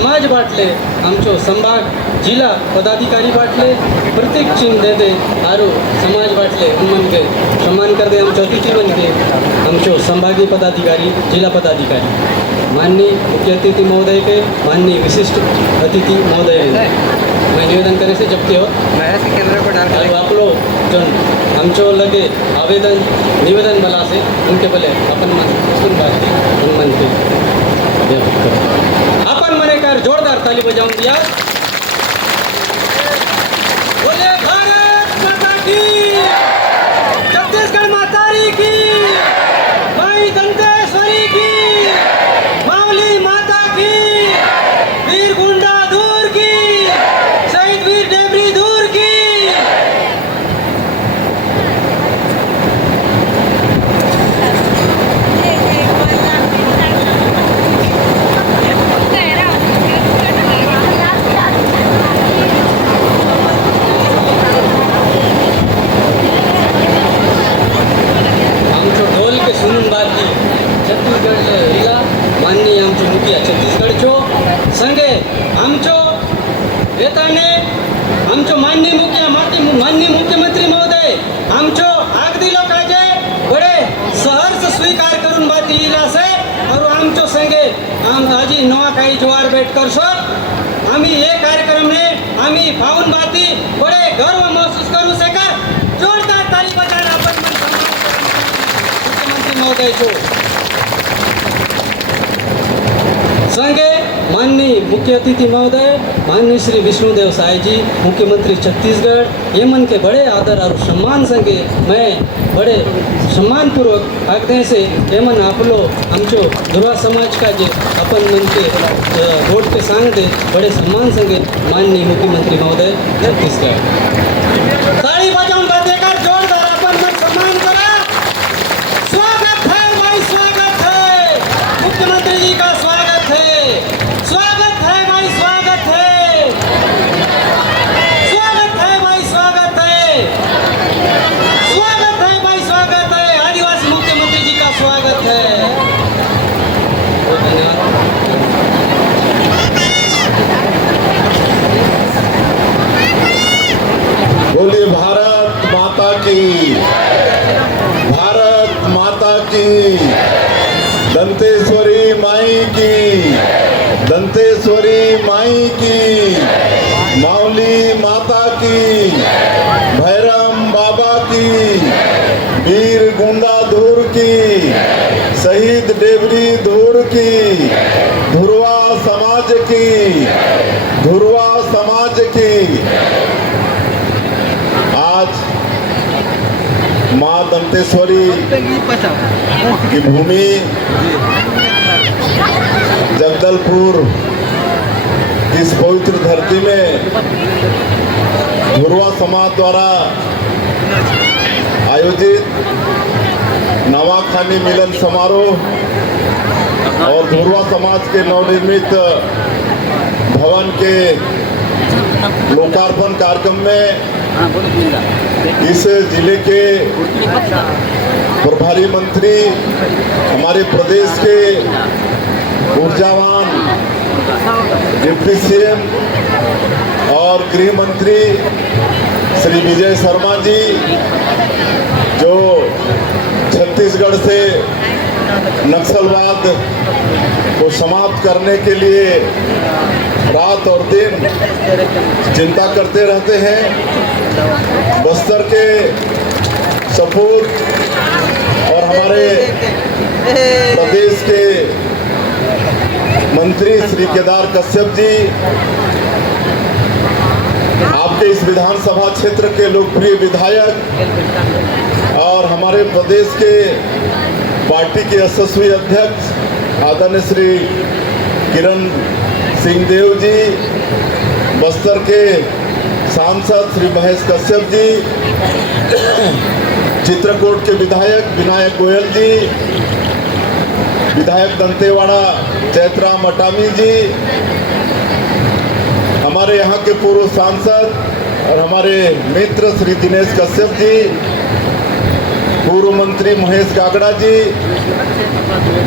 समाज बाटले आमचो संभाग जिला पदाधिकारी बाटले प्रत्येक चिन्ह दे दे आरो समाज बाटले उमन के सम्मान कर दे आमचो अतिथि बन के आमचो संभागीय पदाधिकारी जिला पदाधिकारी माननीय मुख्य अतिथि महोदय के माननीय विशिष्ट अतिथि महोदय मैं निवेदन करे से जबकि हो केंद्र को डाल आप लोग जो आमचो लगे आवेदन निवेदन बला से उनके बोले अपन मन सुन बात उन मन के व्यक्त करो अपन मने कर जोरदार ताली बजाऊं दिया बोले भारत माता की छत्तीसगढ़ मातारी की माई दंतेश्वरी की मावली माता की वीर गुंडा दूर की शहीद वीर डेबरी दूर की छत्तीसगढ़ जिला माननीय आमचो मुखिया छत्तीसगढ़चो संगे आमचो येताने आमचो माननीय मुख्यमंत्री महोदय आमचो आगदी लोकांचे बडे सहर्ष स्वीकार करून बात येला से और आमचो संगे आजी नवा काही जोहार भेट करसो आम्ही ये कार्यक्रम में आम्ही फावून बाती बडे गर्व महसूस करू सेकर जोरदार ताली बजाना आपण मुख्यमंत्री महोदय को संगे माननीय मुख्य अतिथि महोदय माननीय श्री विष्णुदेव साय जी मुख्यमंत्री छत्तीसगढ़ येमन के बड़े आदर और सम्मान संगे मैं बड़े सम्मान पूर्वक आखने से येमन आप लोग आमचो दुर्वा समाज का जे अपन मन के वोट के सांग दे बड़े सम्मान संगे माननीय मुख्यमंत्री महोदय छत्तीसगढ़ ताली बजाऊं देकर जोरदार अपन मन सम्मान करा स्वागत है भाई स्वागत है मुख्यमंत्री जी का स्वागत है भाई स्वागत है भाई स्वागत है भाई स्वागत है आदिवासी मुख्यमंत्री जी का स्वागत है बोलिए भारत माता की, भारत माता की, दंतेश्वरी माई की, दंतेश्वरी माई की, मावली माता की, भैरम बाबा की, वीर गुंडा धूर की, शहीद डेबरी धूर की, धुरवा समाज की, धुरवा समाज की। आज माँ दंतेश्वरी की भूमि जगदलपुर की इस पवित्र धरती में धुरवा समाज द्वारा आयोजित नवाखानी मिलन समारोह और धुरवा समाज के नवनिर्मित भवन के लोकार्पण कार्यक्रम में इस जिले के प्रभारी मंत्री हमारे प्रदेश के ऊर्जावान डिप्टी सीएम और गृह मंत्री श्री विजय शर्मा जी जो छत्तीसगढ़ से नक्सलवाद को समाप्त करने के लिए रात और दिन चिंता करते रहते हैं। बस्तर के सपूत और हमारे प्रदेश के मंत्री श्री केदार कश्यप जी आपके इस विधानसभा क्षेत्र के लोकप्रिय विधायक और हमारे प्रदेश के पार्टी के यशस्वी अध्यक्ष आदरणीय श्री किरण सिंहदेव जी, बस्तर के सांसद श्री महेश कश्यप जी, चित्रकूट के विधायक विनायक गोयल जी, विधायक दंतेवाड़ा चैतराम अटामी जी, हमारे यहाँ के पूर्व सांसद और हमारे मित्र श्री दिनेश कश्यप जी, पूर्व मंत्री महेश गागड़ा जी,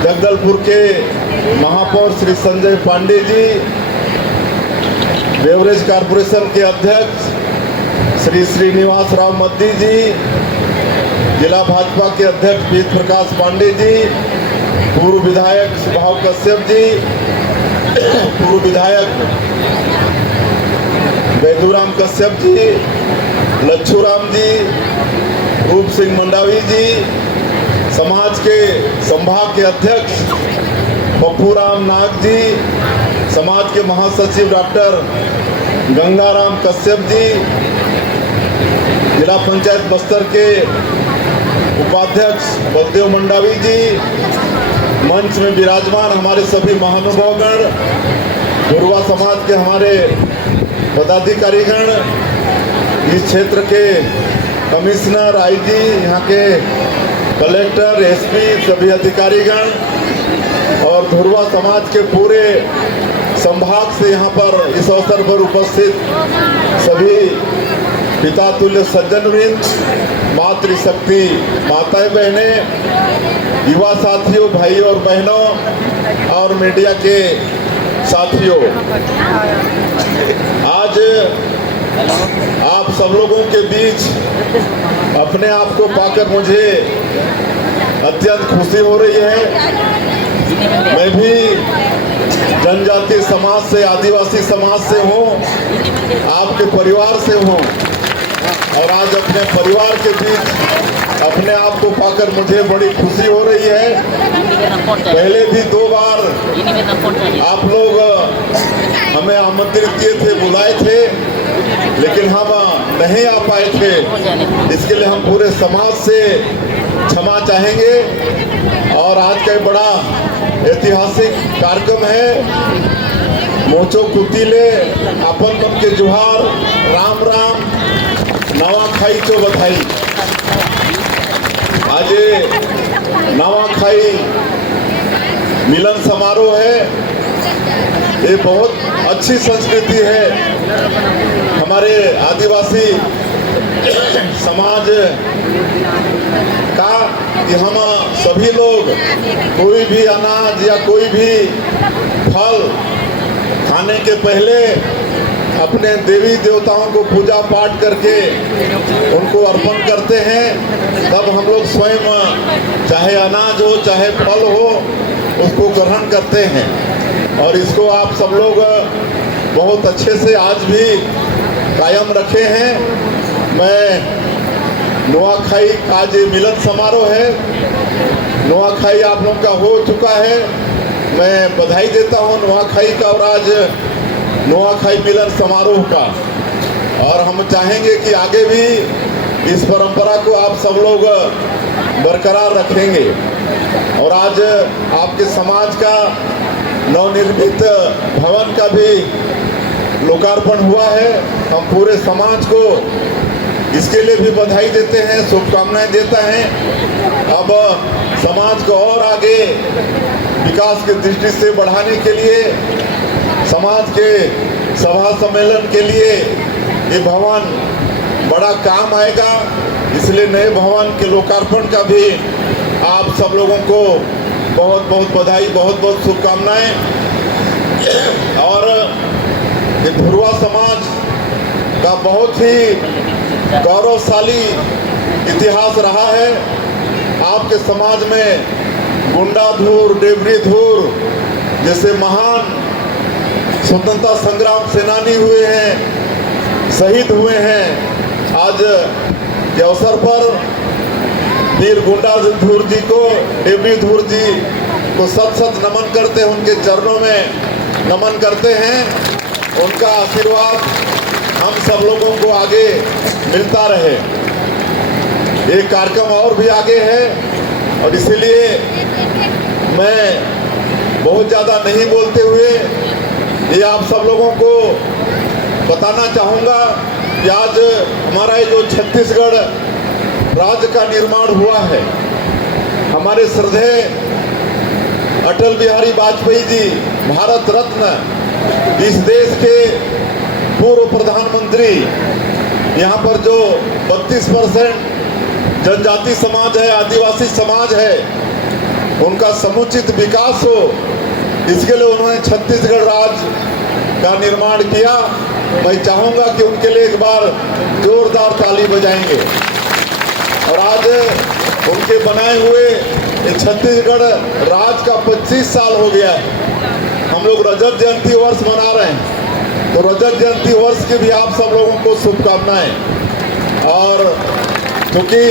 जगदलपुर के महापौर श्री संजय पांडे जी, बेवरेज कॉरपोरेशन के अध्यक्ष श्री श्रीनिवास राव मद्दी जी, जिला भाजपा के अध्यक्ष वेद प्रकाश पांडे जी, पूर्व विधायक सुभाव कश्यप जी, पूर्व विधायक बैदूराम कश्यप जी, लच्छूराम जी, रूप सिंह मंडावी जी, समाज के संभाग के अध्यक्ष पप्पूराम नाग जी, समाज के महासचिव डॉक्टर गंगाराम कश्यप जी, जिला पंचायत बस्तर के उपाध्यक्ष बलदेव मंडावी जी, मंच में विराजमान हमारे सभी महानुभावगण, धुरवा समाज के हमारे पदाधिकारीगण, इस क्षेत्र के कमिश्नर, आईजी, यहाँ के कलेक्टर, एसपी, सभी अधिकारीगण और धुरवा समाज के पूरे संभाग से यहाँ पर इस अवसर पर उपस्थित सभी पिता तुल्य सज्जनवृंद, मातृशक्ति माताएं बहनें, युवा साथियों, भाई और बहनों और मीडिया के साथियों, आज आप सब लोगों के बीच अपने आप को पाकर मुझे अत्यंत खुशी हो रही है। मैं भी जनजातीय समाज से, आदिवासी समाज से हूँ, आपके परिवार से हूँ और आज अपने परिवार के बीच अपने आप को पाकर मुझे बड़ी खुशी हो रही है। पहले भी 2 बार आप लोग हमें आमंत्रित किए थे, बुलाए थे, लेकिन हम नहीं आ पाए थे। इसके लिए हम पूरे समाज से क्षमा चाहेंगे और आज का बड़ा ऐतिहासिक कार्यक्रम है। मोचो कुतीले, अपन मन के जुहार, राम राम, नवा खाई चो बधाई। आज नवा खाई मिलन समारोह है। ये बहुत अच्छी संस्कृति है हमारे आदिवासी समाज का कि हम सभी लोग कोई भी अनाज या कोई भी फल खाने के पहले अपने देवी देवताओं को पूजा पाठ करके उनको अर्पण करते हैं। तब हम लोग स्वयं चाहे अनाज हो चाहे फल हो उसको ग्रहण करते हैं और इसको आप सब लोग बहुत अच्छे से आज भी कायम रखे हैं। मैं नुआखाई का जो मिलन समारोह है, नुआखाई आप लोग का हो चुका है, मैं बधाई देता हूँ नुआखाई का और आज नुआखाई मिलन समारोह का। और हम चाहेंगे कि आगे भी इस परंपरा को आप सब लोग बरकरार रखेंगे। और आज आपके समाज का नवनिर्मित भवन का भी लोकार्पण हुआ है। हम पूरे समाज को इसके लिए भी बधाई देते हैं, शुभकामनाएं देता हैं। अब समाज को और आगे विकास की दृष्टि से बढ़ाने के लिए, समाज के सभा सम्मेलन के लिए ये भवन बड़ा काम आएगा। इसलिए नए भवन के लोकार्पण का भी आप सब लोगों को बहुत बहुत बधाई, बहुत बहुत शुभकामनाएं। और ये धुरवा समाज का बहुत ही गौरवशाली इतिहास रहा है। आपके समाज में गुंडाधुर, डेबरीधुर जैसे महान स्वतंत्रता संग्राम सेनानी हुए हैं, शहीद हुए हैं। आज के अवसर पर वीर गुंडाधुर जी को, डेबरीधुर जी को सत सत नमन करते हैं, उनके चरणों में नमन करते हैं। उनका आशीर्वाद हम सब लोगों को आगे मिलता रहे। एक कार्यक्रम और भी आगे है और इसीलिए मैं बहुत ज़्यादा नहीं बोलते हुए ये आप सब लोगों को बताना चाहूँगा कि आज हमारा ये जो छत्तीसगढ़ राज्य का निर्माण हुआ है, हमारे श्रद्धेय अटल बिहारी वाजपेयी जी, भारत रत्न, इस देश के पूर्व प्रधानमंत्री, यहाँ पर जो 32% जनजाति समाज है, आदिवासी समाज है, उनका समुचित विकास हो, इसके लिए उन्होंने छत्तीसगढ़ राज्य का निर्माण किया। मैं चाहूँगा कि उनके लिए एक बार जोरदार ताली बजाएंगे। और आज उनके बनाए हुए ये छत्तीसगढ़ राज्य का 25 साल हो गया है। हम लोग रजत जयंती वर्ष मना रहे हैं, तो रजत जयंती वर्ष की भी आप सब लोगों को शुभकामनाएं। और क्योंकि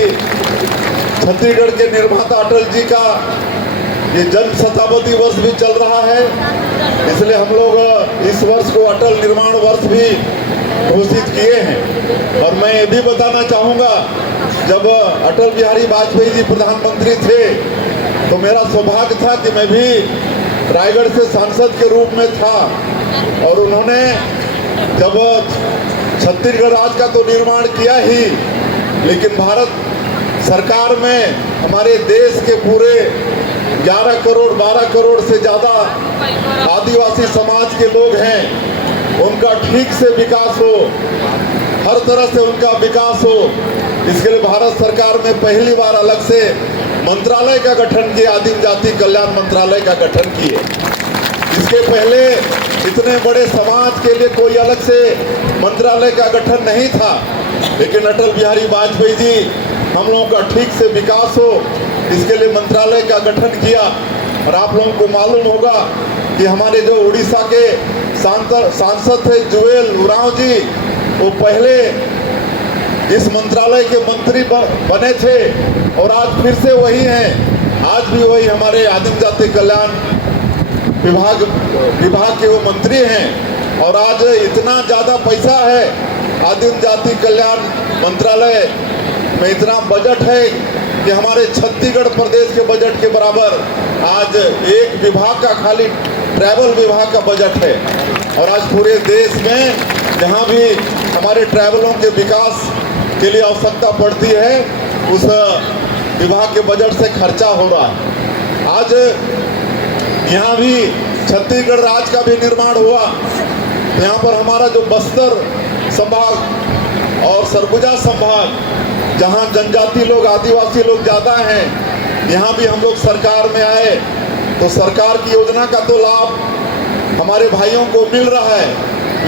छत्तीसगढ़ के निर्माता अटल जी का ये जन्म शताब्दी वर्ष भी चल रहा है, इसलिए हम लोग इस वर्ष को अटल निर्माण वर्ष भी घोषित किए हैं। और मैं ये भी बताना चाहूँगा, जब अटल बिहारी वाजपेयी जी प्रधानमंत्री थे तो मेरा सौभाग्य था कि मैं भी रायगढ़ से सांसद के रूप में था, और उन्होंने जब छत्तीसगढ़ राज्य का तो निर्माण किया ही, लेकिन भारत सरकार में हमारे देश के पूरे 11 करोड़ 12 करोड़ से ज़्यादा आदिवासी समाज के लोग हैं, उनका ठीक से विकास हो, हर तरह से उनका विकास हो, इसके लिए भारत सरकार में पहली बार अलग से मंत्रालय का गठन किया, आदिम जाति कल्याण मंत्रालय का गठन किए। इसके पहले इतने बड़े समाज के लिए कोई अलग से मंत्रालय का गठन नहीं था, लेकिन अटल बिहारी वाजपेयी जी हम लोगों का ठीक से विकास हो, इसके लिए मंत्रालय का गठन किया। और आप लोगों को मालूम होगा कि हमारे जो उड़ीसा के सांसद थे जुएल उरांव जी, वो पहले इस मंत्रालय के मंत्री बने थे और आज फिर से वही हैं। आज भी वही हमारे आदिम जाति कल्याण विभाग के वो मंत्री हैं। और आज इतना ज़्यादा पैसा है आदिम जाति कल्याण मंत्रालय में, इतना बजट है कि हमारे छत्तीसगढ़ प्रदेश के बजट के बराबर आज एक विभाग का, खाली ट्रैवल विभाग का बजट है। और आज पूरे देश में जहाँ भी हमारे ट्रैवलों के विकास के लिए आवश्यकता पड़ती है, उस विभाग के बजट से खर्चा हो रहा है। आज यहाँ भी छत्तीसगढ़ राज्य का भी निर्माण हुआ, तो यहाँ पर हमारा जो बस्तर संभाग और सरगुजा संभाग, जहाँ जनजाति लोग आदिवासी लोग ज़्यादा हैं, यहाँ भी हम लोग सरकार में आए तो सरकार की योजना का तो लाभ हमारे भाइयों को मिल रहा है,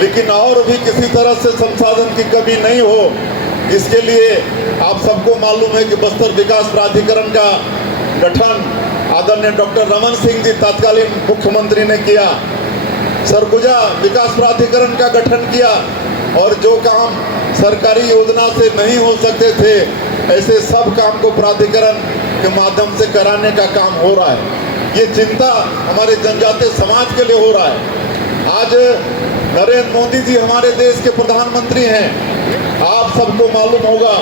लेकिन और भी किसी तरह से संसाधन की कमी नहीं हो, इसके लिए आप सबको मालूम है कि बस्तर विकास प्राधिकरण का गठन आदरणीय डॉक्टर रमन सिंह जी तत्कालीन मुख्यमंत्री ने किया। सरगुजा विकास प्राधिकरण का गठन किया, और जो काम सरकारी योजना से नहीं हो सकते थे, ऐसे सब काम को प्राधिकरण के माध्यम से कराने का काम हो रहा है। ये चिंता हमारे जनजातीय समाज के लिए हो रहा है। आज नरेंद्र मोदी जी हमारे देश के प्रधानमंत्री हैं। आप सबको मालूम होगा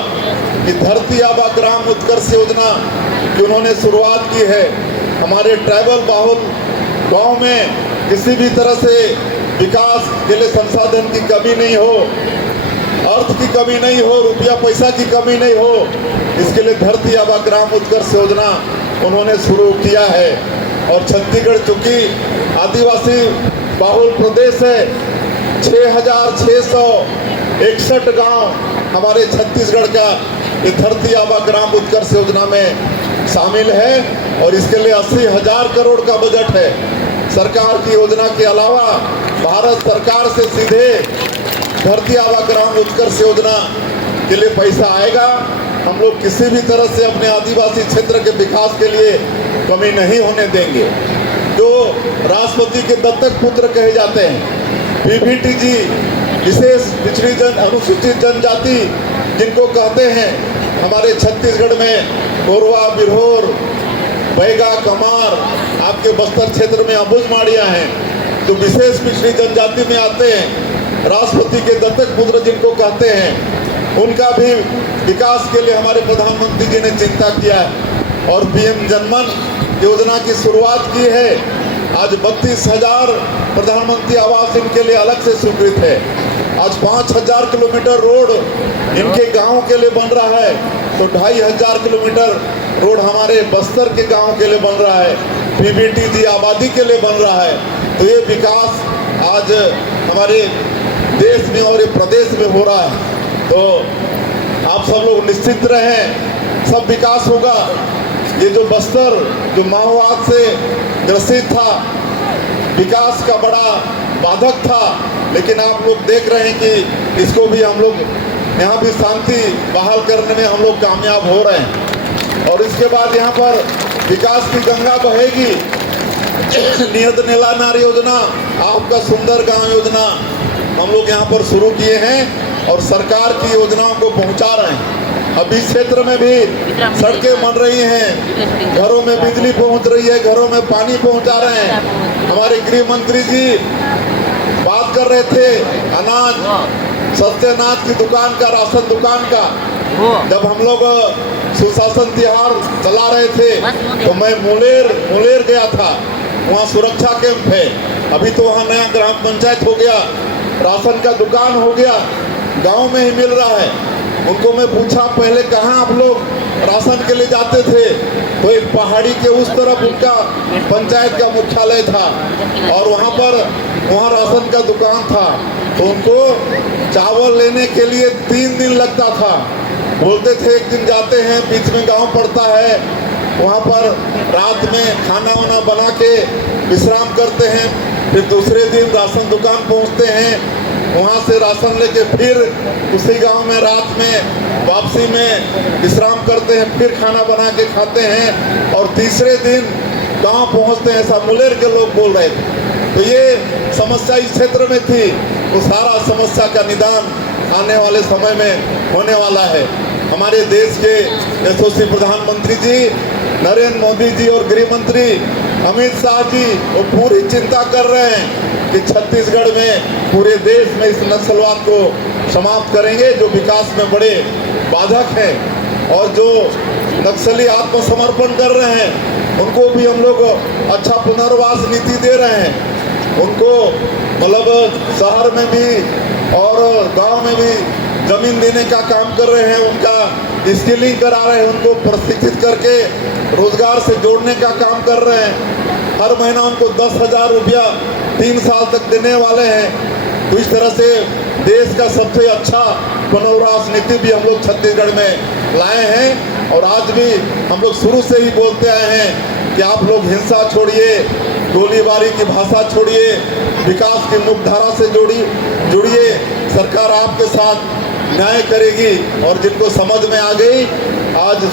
कि धरती आबा ग्राम उत्कर्ष योजना की उन्होंने शुरुआत की है। हमारे ट्राइबल बाहुल गांव में किसी भी तरह से विकास के लिए संसाधन की कमी नहीं हो, अर्थ की कमी नहीं हो, रुपया पैसा की कमी नहीं हो, इसके लिए धरती आबा ग्राम उत्कर्ष योजना उन्होंने शुरू किया है। और छत्तीसगढ़ चूंकि आदिवासी बाहुल प्रदेश है, 6,661 गांव हमारे छत्तीसगढ़ का ये धरती आबा ग्राम उत्कर्ष योजना में शामिल है, और इसके लिए 80,000 करोड़ का बजट है। सरकार की योजना के अलावा भारत सरकार से सीधे धरती आबा ग्राम उत्कर्ष योजना के लिए पैसा आएगा। हम लोग किसी भी तरह से अपने आदिवासी क्षेत्र के विकास के लिए कमी नहीं होने देंगे। जो राष्ट्रपति के दत्तक पुत्र कहे जाते हैं, पीबीटी जी, विशेष पिछड़ी अनुसूचित जनजाति जिनको कहते हैं, हमारे छत्तीसगढ़ में कोरवा, बिरहोर, बैगा, कमार, आपके बस्तर क्षेत्र में अबुझमाड़ियाँ हैं, तो विशेष पिछड़ी जनजाति में आते हैं। राष्ट्रपति के दत्तक पुत्र जिनको कहते हैं, उनका भी विकास के लिए हमारे प्रधानमंत्री जी ने चिंता किया है और पीएम जनमन योजना की शुरुआत की है। आज 32,000 प्रधानमंत्री आवास इनके लिए अलग से स्वीकृत है। आज 5,000 किलोमीटर रोड इनके गांव के लिए बन रहा है, तो 2,500 किलोमीटर रोड हमारे बस्तर के गांव के लिए बन रहा है, पीबीटी जी आबादी के लिए बन रहा है। तो ये विकास आज हमारे देश में और ये प्रदेश में हो रहा है। तो आप सब लोग निश्चित रहें, सब विकास होगा। ये जो बस्तर जो माओवाद से ग्रसित था, विकास का बड़ा बाधक था, लेकिन आप लोग देख रहे हैं कि इसको भी हम लोग यहाँ भी शांति बहाल करने में हम लोग कामयाब हो रहे हैं। और इसके बाद यहाँ पर विकास की गंगा बहेगी। नियत नीला नार योजना, आपका सुंदर गांव योजना हम लोग यहाँ पर शुरू किए हैं और सरकार की योजनाओं को पहुँचा रहे हैं। अभी क्षेत्र में भी सड़कें बन रही हैं, घरों में बिजली पहुँच रही है, घरों में पानी पहुँचा रहे हैं। हमारे गृह मंत्री जी बात कर रहे थे अनाज, सस्ते अनाज की दुकान का, राशन दुकान का। जब हम लोग सुशासन तिहार चला रहे थे तो मैं मुलेर गया था, वहाँ सुरक्षा कैंप है। अभी तो वहाँ नया ग्राम पंचायत हो गया, राशन का दुकान हो गया, गांव में ही मिल रहा है। उनको मैं पूछा पहले कहाँ आप लोग राशन के लिए जाते थे, तो एक पहाड़ी के उस तरफ उनका पंचायत का मुख्यालय था और वहाँ राशन का दुकान था। तो उनको चावल लेने के लिए 3 दिन लगता था। बोलते थे एक दिन जाते हैं, बीच में गांव पड़ता है, वहाँ पर रात में खाना वाना बना के विश्राम करते हैं, फिर दूसरे दिन राशन दुकान पहुँचते हैं, वहाँ से राशन लेके फिर उसी गांव में रात में वापसी में विश्राम करते हैं, फिर खाना बना के खाते हैं और तीसरे दिन गांव पहुँचते हैं। ऐसा मुलेर के लोग बोल रहे थे। तो ये समस्या इस क्षेत्र में थी, तो सारा समस्या का निदान आने वाले समय में होने वाला है। हमारे देश के यशस्वी प्रधानमंत्री जी नरेंद्र मोदी जी और गृह मंत्री अमित शाह जी वो पूरी चिंता कर रहे हैं कि छत्तीसगढ़ में, पूरे देश में इस नक्सलवाद को समाप्त करेंगे जो विकास में बड़े बाधक हैं। और जो नक्सली आत्मसमर्पण कर रहे हैं उनको भी हम लोग अच्छा पुनर्वास नीति दे रहे हैं। उनको मतलब शहर में भी और गांव में भी जमीन देने का काम कर रहे हैं, उनका स्किलिंग करा रहे हैं, उनको प्रशिक्षित करके रोजगार से जोड़ने का काम कर रहे हैं। हर महीना उनको 10,000 रुपया 3 साल तक देने वाले हैं। तो इस तरह से देश का सबसे अच्छा पुनर्वास नीति भी हम लोग छत्तीसगढ़ में लाए हैं। और आज भी हम लोग शुरू से ही बोलते आए हैं कि आप लोग हिंसा छोड़िए, गोलीबारी की भाषा छोड़िए, विकास की मुख्यधारा से जुड़िए। सरकार आपके साथ न्याय करेगी। और जिनको समझ में आ गई, आज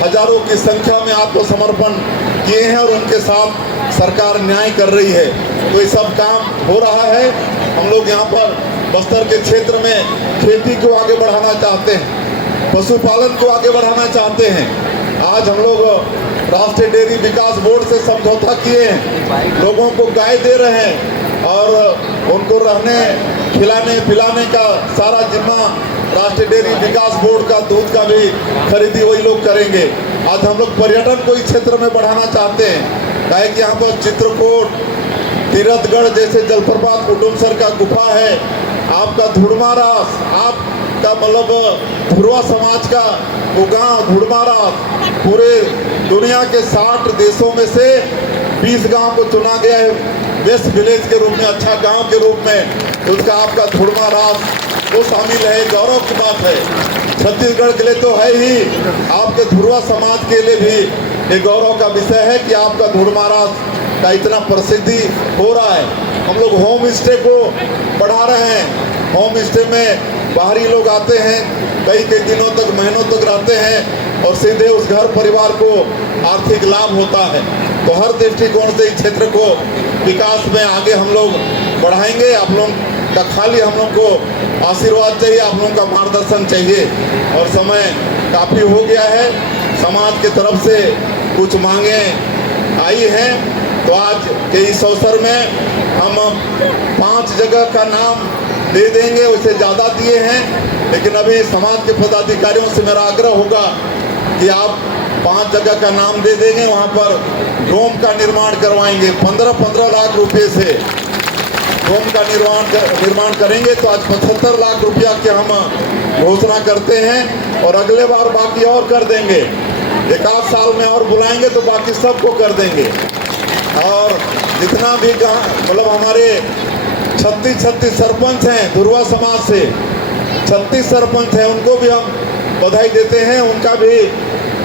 हजारों की संख्या में आत्मसमर्पण किए हैं और उनके साथ सरकार न्याय कर रही है। तो ये सब काम हो रहा है। हम लोग यहाँ पर बस्तर के क्षेत्र में खेती को आगे बढ़ाना चाहते हैं, पशुपालन को आगे बढ़ाना चाहते हैं। आज हम लोग राष्ट्रीय डेयरी विकास बोर्ड से समझौता किए हैं, लोगों को गाय दे रहे हैं और उनको रहने खिलाने पिलाने का सारा जिम्मा राष्ट्रीय डेयरी विकास बोर्ड का, दूध का भी खरीदी वही लोग करेंगे। आज हम लोग पर्यटन को इस क्षेत्र में बढ़ाना चाहते हैं। काहे कि यहाँ पर चित्रकूट, तीरथगढ़ जैसे जलप्रपात, कुटुमसर का गुफा है, आपका धुड़मारास, आपका मतलब धुरवा समाज का वो गाँव धुड़मारास, पूरे दुनिया के 60 देशों में से 20 गांव को चुना गया है बेस्ट विलेज के रूप में, अच्छा गांव के रूप में। उसका आपका धुड़मारास वो शामिल है, गौरव की बात है। छत्तीसगढ़ के लिए तो है ही, आपके धुरवा समाज के लिए भी ये गौरव का विषय है कि आपका धुड़मारास का इतना प्रसिद्धि हो रहा है। हम लोग होम स्टे को बढ़ा रहे हैं। होम स्टे में बाहरी लोग आते हैं, कई दिनों तक, महीनों तक रहते हैं और सीधे उस घर परिवार को आर्थिक लाभ होता है। तो हर दृष्टिकोण से इस क्षेत्र को विकास में आगे हम लोग बढ़ाएंगे। आप लोग का खाली हम लोग को आशीर्वाद चाहिए, आप लोगों का मार्गदर्शन चाहिए। और समय काफ़ी हो गया है, समाज की तरफ से कुछ मांगे आई हैं। तो आज के इस अवसर में हम 5 जगह का नाम दे देंगे, उससे ज़्यादा दिए हैं, लेकिन अभी समाज के पदाधिकारियों से मेरा आग्रह होगा कि आप 5 जगह का नाम दे देंगे। वहाँ पर डोम का निर्माण करवाएंगे 15-15 लाख रुपए से डोम का निर्माण करेंगे। तो आज 75 लाख रुपया की हम घोषणा करते हैं और अगले बार बाकी और कर देंगे। 1-8 साल में और बुलाएंगे तो बाकी सबको कर देंगे। और जितना भी मतलब हमारे 36 सरपंच हैं धुरवा समाज से, 36 सरपंच हैं, उनको भी हम बधाई देते हैं। उनका भी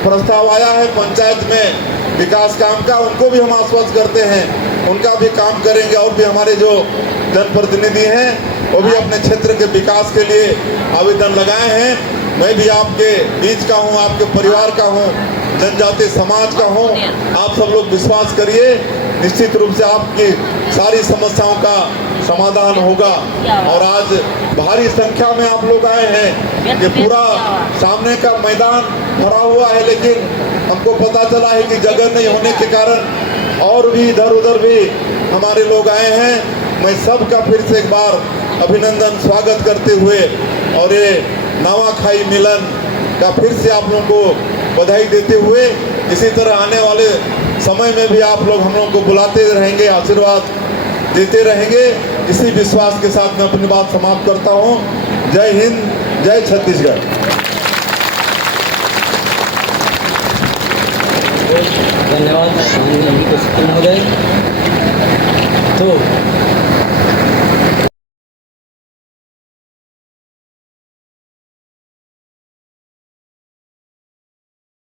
प्रस्ताव आया है पंचायत में विकास काम का, उनको भी हम आश्वस्त करते हैं उनका भी काम करेंगे। और भी हमारे जो जनप्रतिनिधि हैं वो भी अपने क्षेत्र के विकास के लिए आवेदन लगाए हैं। मैं भी आपके बीच का हूँ, आपके परिवार का हूँ, जनजातीय समाज का हूँ। आप सब लोग विश्वास करिए, निश्चित रूप से आपकी सारी समस्याओं का समाधान होगा। और आज भारी संख्या में आप लोग आए हैं कि पूरा सामने का मैदान भरा हुआ है, लेकिन हमको पता चला है कि जगह नहीं होने के कारण और भी इधर उधर भी हमारे लोग आए हैं। मैं सबका फिर से एक बार अभिनंदन स्वागत करते हुए और ये नवाखाई मिलन का फिर से आप लोगों को बधाई देते हुए, इसी तरह आने वाले समय में भी आप लोग हम लोग को बुलाते रहेंगे, आशीर्वाद देते रहेंगे। इसी विश्वास के साथ मैं अपनी बात समाप्त करता हूँ। जय हिंद, जय छत्तीसगढ़। धन्यवाद माननीय महोदय। तो